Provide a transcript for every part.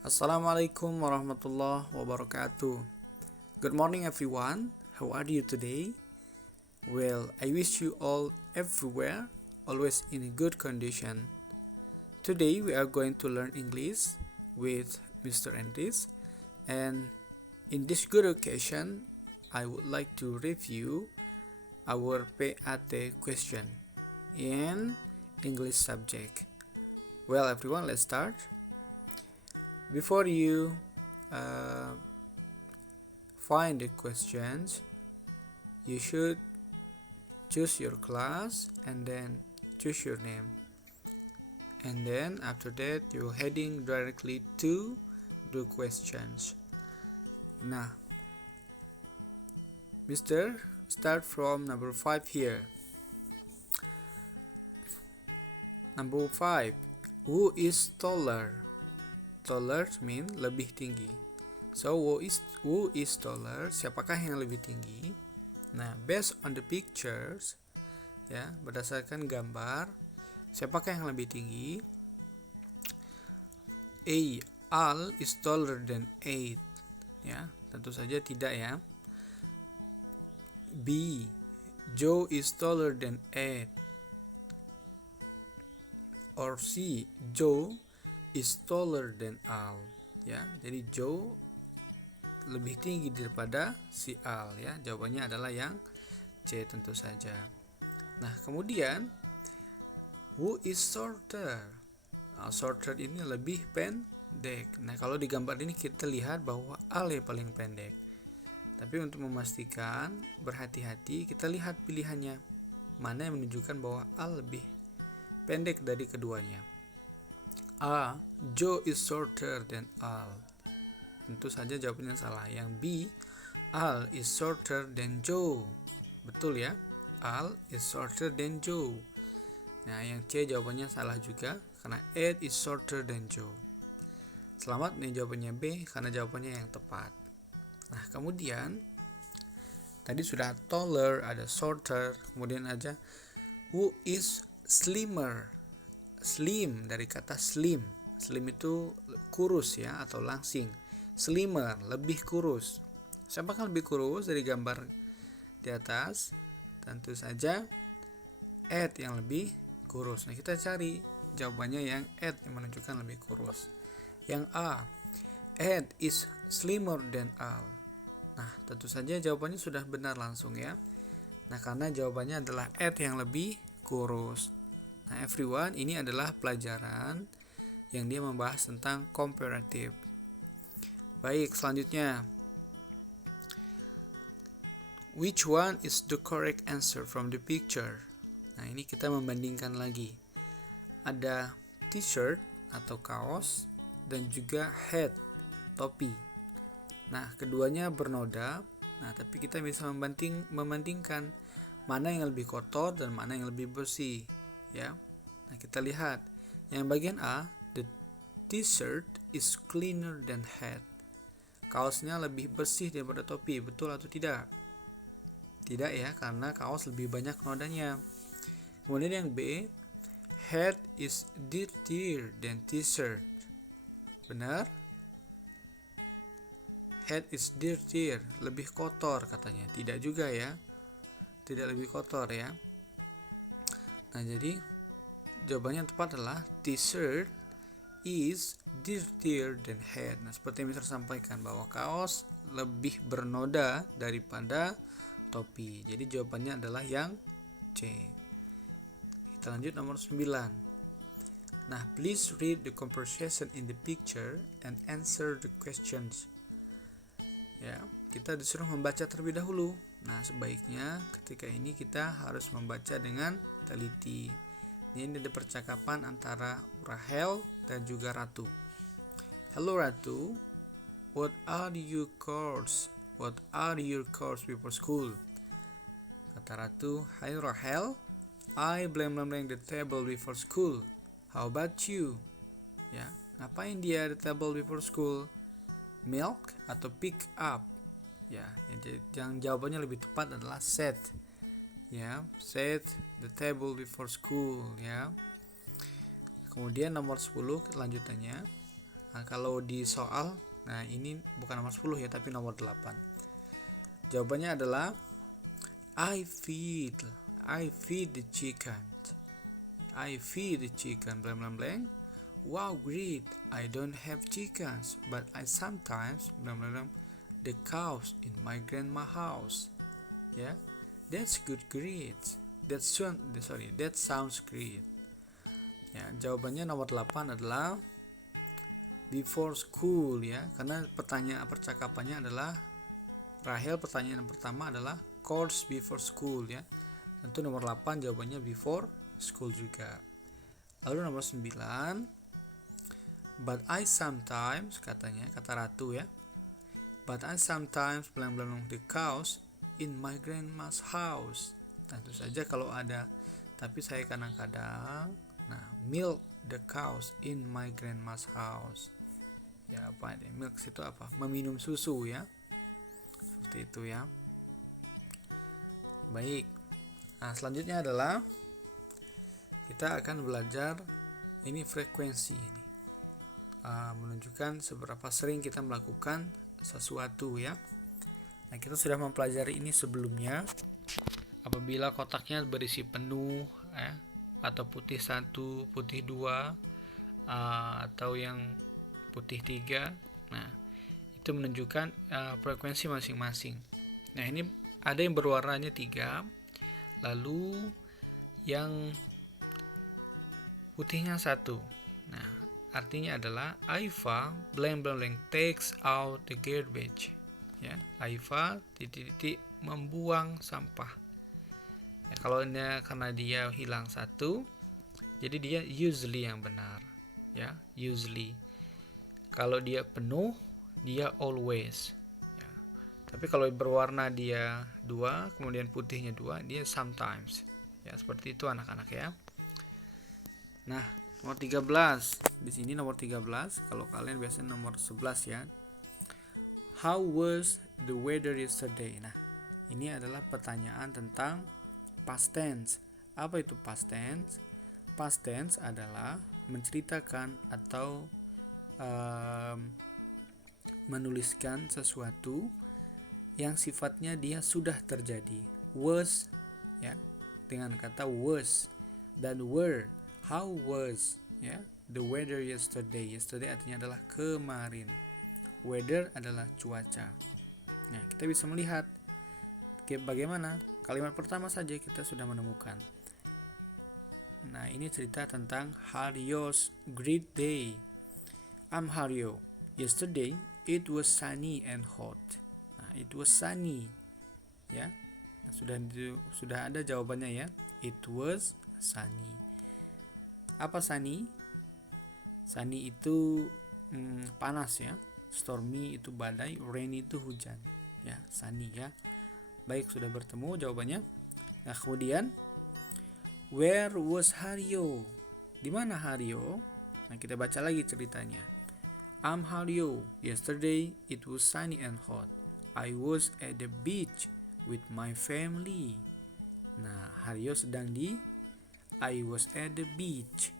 Assalamualaikum warahmatullahi wabarakatuh. Good morning, everyone. How are you today? Well, I wish you all everywhere always in a good condition. Today we are going to learn English with Mr. Andres, and in this good occasion, I would like to review our PAT question in English subject. Well, everyone, let's start. Before you find the questions, you should choose your class and then choose your name. And then after that, you're heading directly to the questions. Nah, Mr. Start from number 5 here. Number 5. Who is taller? Taller mean lebih tinggi. So who is taller? Siapakah yang lebih tinggi? Nah, based on the pictures, ya, berdasarkan gambar, siapakah yang lebih tinggi? A. Al is taller than 8. Ya, tentu saja tidak ya. B. Joe is taller than 8. Or C. Joe is taller than Al. Ya, jadi Joe lebih tinggi daripada si Al ya. Jawabannya adalah yang C tentu saja. Nah, kemudian who is shorter? Nah, shorter ini lebih pendek. Nah, kalau di gambar ini kita lihat bahwa Al yang paling pendek. Tapi untuk memastikan, berhati-hati, kita lihat pilihannya. Mana yang menunjukkan bahwa Al lebih pendek dari keduanya. A. Joe is shorter than Al. Tentu saja jawabannya salah. Yang B. Al is shorter than Joe. Betul ya? Al is shorter than Joe. Nah, yang C jawabannya salah juga, karena Ed is shorter than Joe. Selamat, nih jawabannya B, karena jawabannya yang tepat. Nah, kemudian tadi sudah taller, ada shorter, kemudian aja who is slimmer. Slim dari kata slim. Slim itu kurus ya, atau langsing. Slimmer, lebih kurus. Siapakah lebih kurus dari gambar di atas? Tentu saja Ed yang lebih kurus. Nah, kita cari jawabannya yang Ed yang menunjukkan lebih kurus. Yang A, Ed is slimmer than Al. Nah, tentu saja jawabannya sudah benar langsung ya. Nah, karena jawabannya adalah Ed yang lebih kurus. Nah, everyone, ini adalah pelajaran yang dia membahas tentang comparative. Baik, selanjutnya. Which one is the correct answer from the picture? Nah, ini kita membandingkan lagi. Ada t-shirt atau kaos dan juga hat, topi. Nah, keduanya bernoda. Nah, tapi kita bisa membandingkan mana yang lebih kotor dan mana yang lebih bersih, ya. Nah, kita lihat yang bagian A, the t-shirt is cleaner than hat. Kaosnya lebih bersih daripada topi, betul atau tidak? Tidak ya, karena kaos lebih banyak nodanya. Kemudian yang B, hat is dirtier than t-shirt. Benar? Hat is dirtier, lebih kotor katanya. Tidak juga ya. Tidak lebih kotor ya. Nah, jadi jawabannya yang tepat adalah t-shirt is dirtier than hat. Nah, seperti yang Mister sampaikan bahwa kaos lebih bernoda daripada topi. Jadi jawabannya adalah yang C. Kita lanjut nomor 9. Nah, please read the conversation in the picture and answer the questions. Ya, kita disuruh membaca terlebih dahulu. Nah, sebaiknya ketika ini kita harus membaca dengan teliti. Ini ada percakapan antara Rahel dan juga Ratu. Hello Ratu, what are your chores? What are your chores before school? Kata Ratu, Hai Rahel, I blank the table before school. How about you? Ya, ngapain dia the table before school? Milk atau pick up? Ya, yang jawabannya lebih tepat adalah set. Ya, set the table before school ya. Kemudian nomor 10 lanjutannya. Nah, kalau di soal, nah ini bukan nomor 10 ya, tapi nomor 8. Jawabannya adalah I feed the chicken. I feed the chicken blank blank blank. Wow, great. I don't have chickens, but I sometimes blank blank blank the cows in my grandma house. Ya. Yeah? That's good, great. That sounds great. Ya, jawabannya nomor 8 adalah before school ya, karena percakapannya adalah Rahel, pertanyaan yang pertama adalah course before school ya. Tentu nomor 8 jawabannya before school juga. Lalu nomor 9, but I sometimes, katanya, kata Ratu ya. But I sometimes blank blank the cows in my grandma's house. Tentu saja kalau ada tapi saya kadang-kadang, nah, milk the cows in my grandma's house. Ya, apa ini? Milk itu apa? Meminum susu ya. Seperti itu ya. Baik. Nah, selanjutnya adalah kita akan belajar ini frekuensi ini. Menunjukkan seberapa sering kita melakukan sesuatu ya. Nah, kita sudah mempelajari ini sebelumnya. Apabila kotaknya berisi penuh ya, atau putih 1, putih 2, atau yang putih 3, nah itu menunjukkan frekuensi masing-masing. Nah, ini ada yang berwarnanya 3, lalu yang putihnya 1. Nah, artinya adalah Aifa blank blank blank takes out the garbage. Ya, Aifa titik-titik membuang sampah. Ya, kalau ini karena dia hilang 1, jadi dia usually yang benar. Ya, usually. Kalau dia penuh, dia always. Ya. Tapi kalau berwarna dia 2, kemudian putihnya 2, dia sometimes. Ya, seperti itu anak-anak ya. Nah, nomor 13. Di sini nomor 13, kalau kalian biasanya nomor 11 ya. How was the weather yesterday? Nah, ini adalah pertanyaan tentang past tense. Apa itu past tense? Past tense adalah menceritakan atau menuliskan sesuatu yang sifatnya dia sudah terjadi. Was ya, dengan kata was, dan were. How was ya the weather yesterday? Yesterday artinya adalah kemarin. Weather adalah cuaca. Nah, kita bisa melihat bagaimana kalimat pertama saja kita sudah menemukan. Nah, ini cerita tentang Haryo's great day. I'm Haryo. Yesterday it was sunny and hot. Nah, it was sunny. Ya. Nah, sudah ada jawabannya ya. It was sunny. Apa sunny? Sunny itu panas ya. Stormy itu badai, rainy itu hujan. Ya, sunny ya. Baik, sudah bertemu jawabannya. Nah, kemudian where was Haryo? Di mana Haryo? Nah, kita baca lagi ceritanya. I'm Haryo. Yesterday it was sunny and hot. I was at the beach with my family. Nah, Haryo sedang di I was at the beach.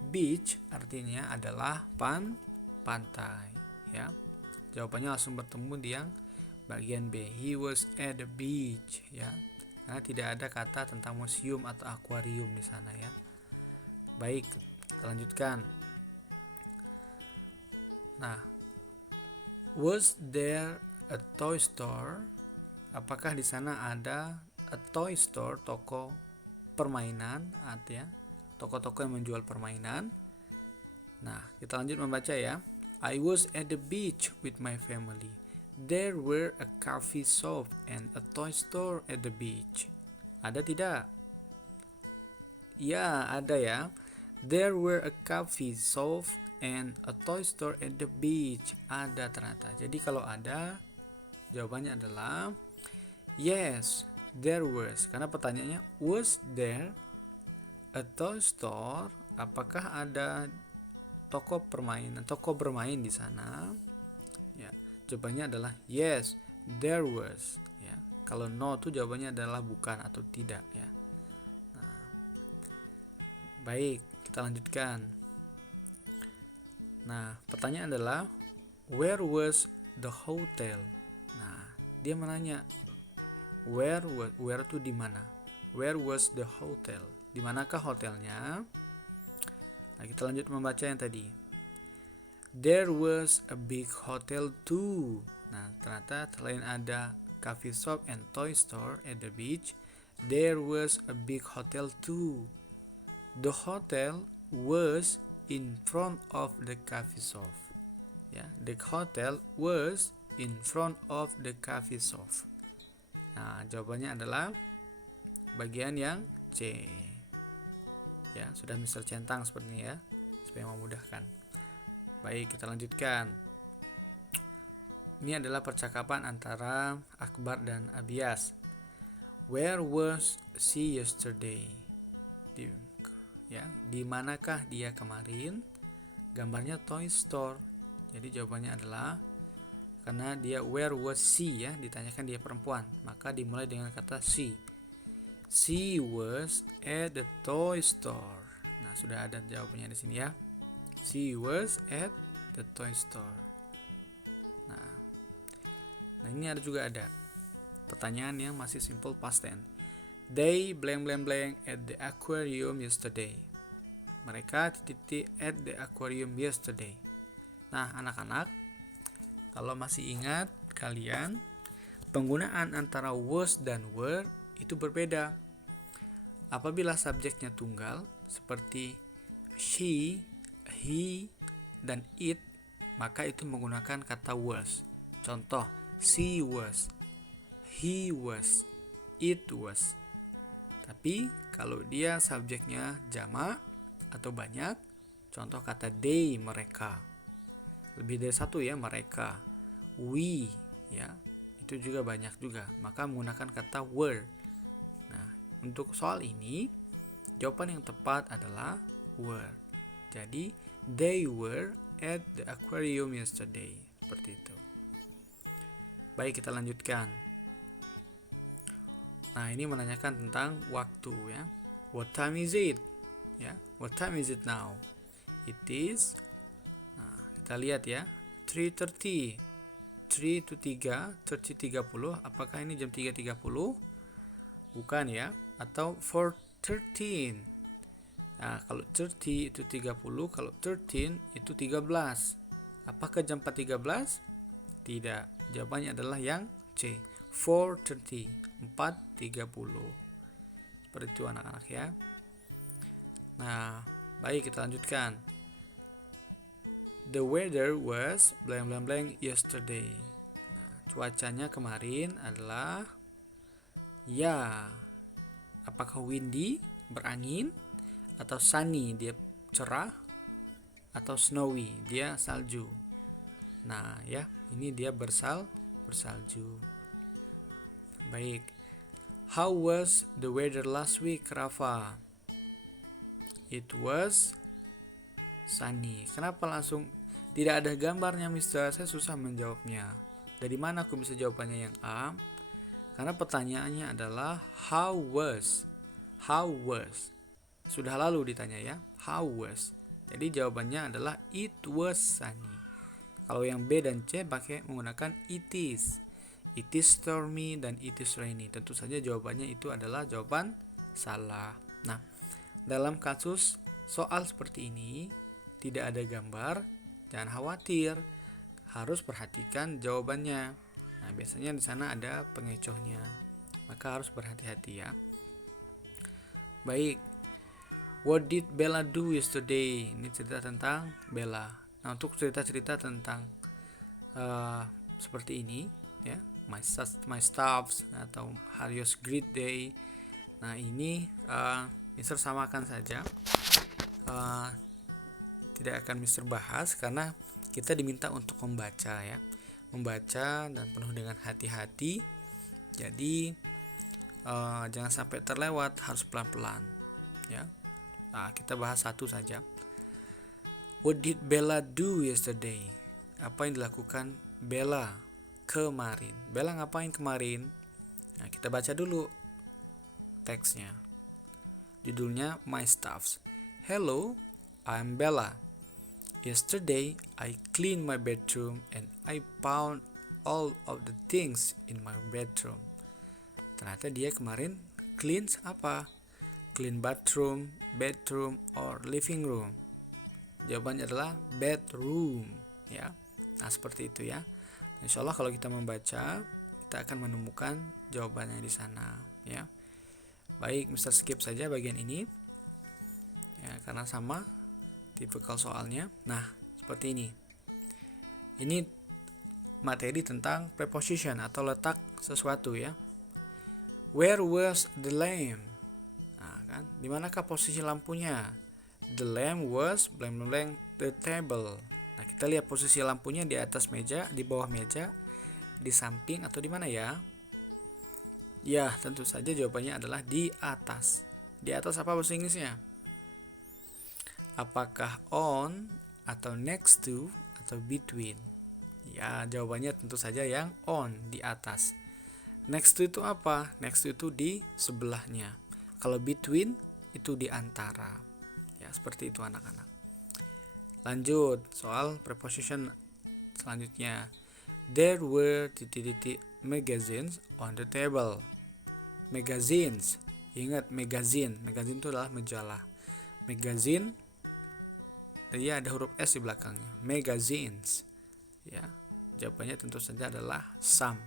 Beach artinya adalah pantai, ya. Jawabannya langsung bertemu di yang bagian B. He was at the beach, ya. Karena tidak ada kata tentang museum atau akuarium di sana, ya. Baik, kita lanjutkan. Nah, was there a toy store? Apakah di sana ada a toy store, toko permainan, artinya toko-toko yang menjual permainan? Nah, kita lanjut membaca ya. I was at the beach with my family. There were a coffee shop and a toy store at the beach. Ada tidak? Ya, ada ya. There were a coffee shop and a toy store at the beach. Ada ternyata. Jadi kalau ada, jawabannya adalah yes, there was. Karena pertanyaannya, was there a toy store? Apakah ada toko bermain di sana? Ya, jawabannya adalah yes, there was. Ya, kalau no tuh jawabannya adalah bukan atau tidak ya. Nah, baik, kita lanjutkan. Nah, pertanyaan adalah where was the hotel? Nah, dia menanya where itu di mana? Where was the hotel? Di manakah hotelnya? Nah, kita lanjut membaca yang tadi. There was a big hotel too. Nah, ternyata selain ada coffee shop and toy store at the beach, there was a big hotel too. The hotel was in front of the coffee shop. Ya, the hotel was in front of the coffee shop. Nah, jawabannya adalah bagian yang C. Ya, sudah Mr. Centang sepertinya ya, supaya memudahkan. Baik, kita lanjutkan. Ini adalah percakapan antara Akbar dan Abias. Where was she yesterday? Di manakah dia kemarin? Gambarnya toy store. Jadi jawabannya adalah karena dia where was she ya, ditanyakan dia perempuan, maka dimulai dengan kata she. She was at the toy store. Nah, sudah ada jawabannya di sini ya. She was at the toy store. Nah, ini juga ada pertanyaan yang masih simple past tense. They blank blank blank at the aquarium yesterday. Mereka titik at the aquarium yesterday. Nah, anak-anak, kalau masih ingat kalian, penggunaan antara was dan were itu berbeda. Apabila subjeknya tunggal seperti she, he, dan it, maka itu menggunakan kata was. Contoh, she was, he was, it was. Tapi kalau dia subjeknya jamak atau banyak, contoh kata they, mereka. Lebih dari satu ya, mereka. We, ya, itu juga banyak juga. Maka menggunakan kata were. Nah, untuk soal ini, jawaban yang tepat adalah were. Jadi, they were at the aquarium yesterday. Seperti itu. Baik, kita lanjutkan. Nah, ini menanyakan tentang waktu ya. What time is it? Ya, what time is it now? It is, nah, kita lihat ya, 3:30. 3 to 3, 30. Apakah ini jam 3.30? Bukan ya. Atau 4:13. Nah, kalau 30 itu 30, kalau 13 itu 13. Apakah jam 4.13? Tidak. Jawabannya adalah yang C. 4:30. 4.30. Seperti itu anak-anak ya. Nah, baik, kita lanjutkan. The weather was blank blank blank yesterday. Nah, cuacanya kemarin adalah ya. Apakah windy, berangin, atau sunny, dia cerah, atau snowy, dia salju. Nah, ya, ini dia bersalju. Baik. How was the weather last week, Rafa? It was sunny. Kenapa langsung tidak ada gambarnya, Mister? Saya susah menjawabnya. Dari mana aku bisa jawabannya yang A? Karena pertanyaannya adalah how was. How was. Sudah lalu ditanya ya. How was. Jadi jawabannya adalah it was sunny. Kalau yang B dan C pakai menggunakan it is. It is stormy dan it is rainy. Tentu saja jawabannya itu adalah jawaban salah. Nah, dalam kasus soal seperti ini tidak ada gambar, jangan khawatir, harus perhatikan jawabannya. Nah, biasanya di sana ada pengecohnya, maka harus berhati-hati ya. Baik, what did Bella do yesterday? Ini cerita tentang Bella. Nah, untuk cerita-cerita tentang seperti ini ya, my stuffs atau Haryo's great day. Nah, ini Mister samakan saja. Tidak akan Mister bahas karena kita diminta untuk membaca ya. Membaca dan penuh dengan hati-hati. Jadi jangan sampai terlewat, harus pelan-pelan ya. Nah, kita bahas satu saja. What did Bella do yesterday? Apa yang dilakukan Bella kemarin? Bella ngapain kemarin? Nah, kita baca dulu teksnya. Judulnya My Stuffs. Hello, I'm Bella. Yesterday, I cleaned my bedroom and I found all of the things in my bedroom. Ternyata dia kemarin cleans apa? Clean bathroom, bedroom, or living room. Jawabannya adalah bedroom, ya. Nah, seperti itu ya. Insya Allah kalau kita membaca, kita akan menemukan jawabannya di sana, ya. Baik, Mr. Skip saja bagian ini, ya, karena sama tipikal soalnya. Nah, seperti ini. Ini materi tentang preposition atau letak sesuatu, ya. Where was the lamp? Nah, kan, di manakah posisi lampunya? The lamp was blank blank the table. Nah, kita lihat posisi lampunya di atas meja, di bawah meja, di samping, atau di mana ya? Ya, tentu saja jawabannya adalah di atas. Di atas apa bahasa Inggrisnya? Apakah on, atau next to, atau between? Ya, jawabannya tentu saja yang on, di atas. Next to itu apa? Next to itu di sebelahnya. Kalau between itu di antara. Ya, seperti itu anak-anak. Lanjut, soal preposition selanjutnya. There were magazines on the table. Magazines. Ingat, magazine. Magazine itu adalah majalah. Magazine, dia ada huruf S di belakangnya. Magazines. Ya, jawabannya tentu saja adalah some.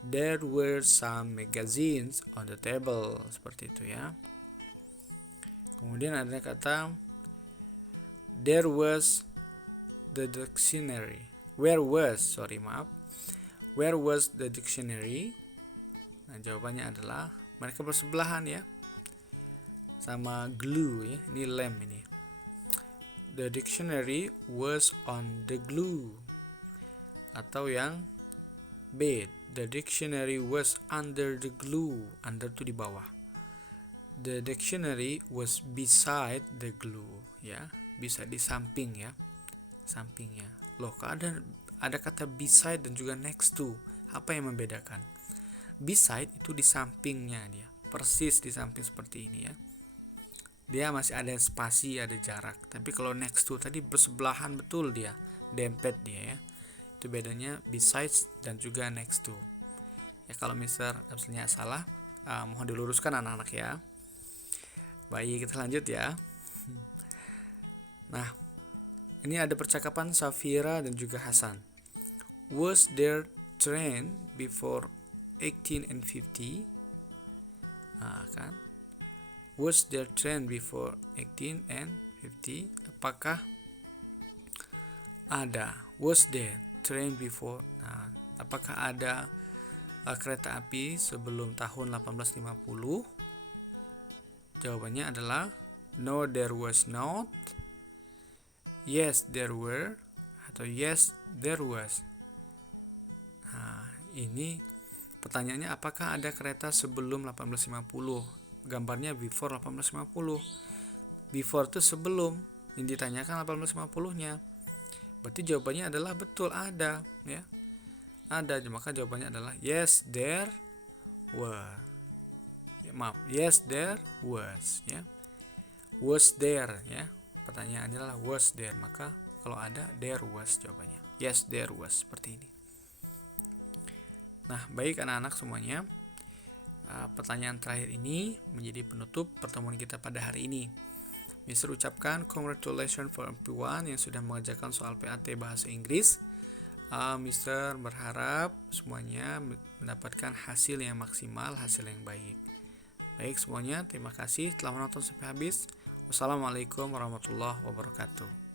There were some magazines on the table. Seperti itu ya. Kemudian ada kata there was the dictionary. Where was the dictionary? Nah, jawabannya adalah mereka bersebelahan ya. Sama glue ya. Ini lem ini. The dictionary was on the glue. Atau yang B, the dictionary was under the glue. Under itu di bawah. The dictionary was beside the glue, ya. Bisa di samping ya. Sampingnya. Loh, ada kata beside dan juga next to. Apa yang membedakan? Beside itu di sampingnya dia. Persis di samping seperti ini ya. Dia masih ada spasi, ada jarak. Tapi kalau next to tadi bersebelahan betul dia. Dempet dia ya. Itu bedanya besides dan juga next to. Ya, kalau misalnya salah, mohon diluruskan anak-anak ya. Baik, kita lanjut ya. Nah, ini ada percakapan Safira dan juga Hasan. Was there train before 18 and 50? Nah, kan? Was there train before 18 and 50? Apakah ada? Was there train before? Nah, apakah ada kereta api sebelum tahun 1850? Jawabannya adalah no, there was not. Yes, there were. Atau yes, there was. Nah, ini pertanyaannya apakah ada kereta sebelum 1850? Gambarnya before 1850. Before itu sebelum. Yang ditanyakan 1850-nya. Berarti jawabannya adalah betul, ada ya. Ada, maka jawabannya adalah yes, there were. Ya, maaf, yes, there was ya. Was there ya. Pertanyaannya adalah was there, maka kalau ada there was jawabannya. Yes, there was, seperti ini. Nah, baik anak-anak semuanya. Pertanyaan terakhir ini menjadi penutup pertemuan kita pada hari ini. Mister ucapkan congratulations for everyone yang sudah mengerjakan soal PAT bahasa Inggris. Mister berharap semuanya mendapatkan hasil yang maksimal, hasil yang baik. Baik semuanya, terima kasih telah menonton sampai habis. Wassalamualaikum warahmatullahi wabarakatuh.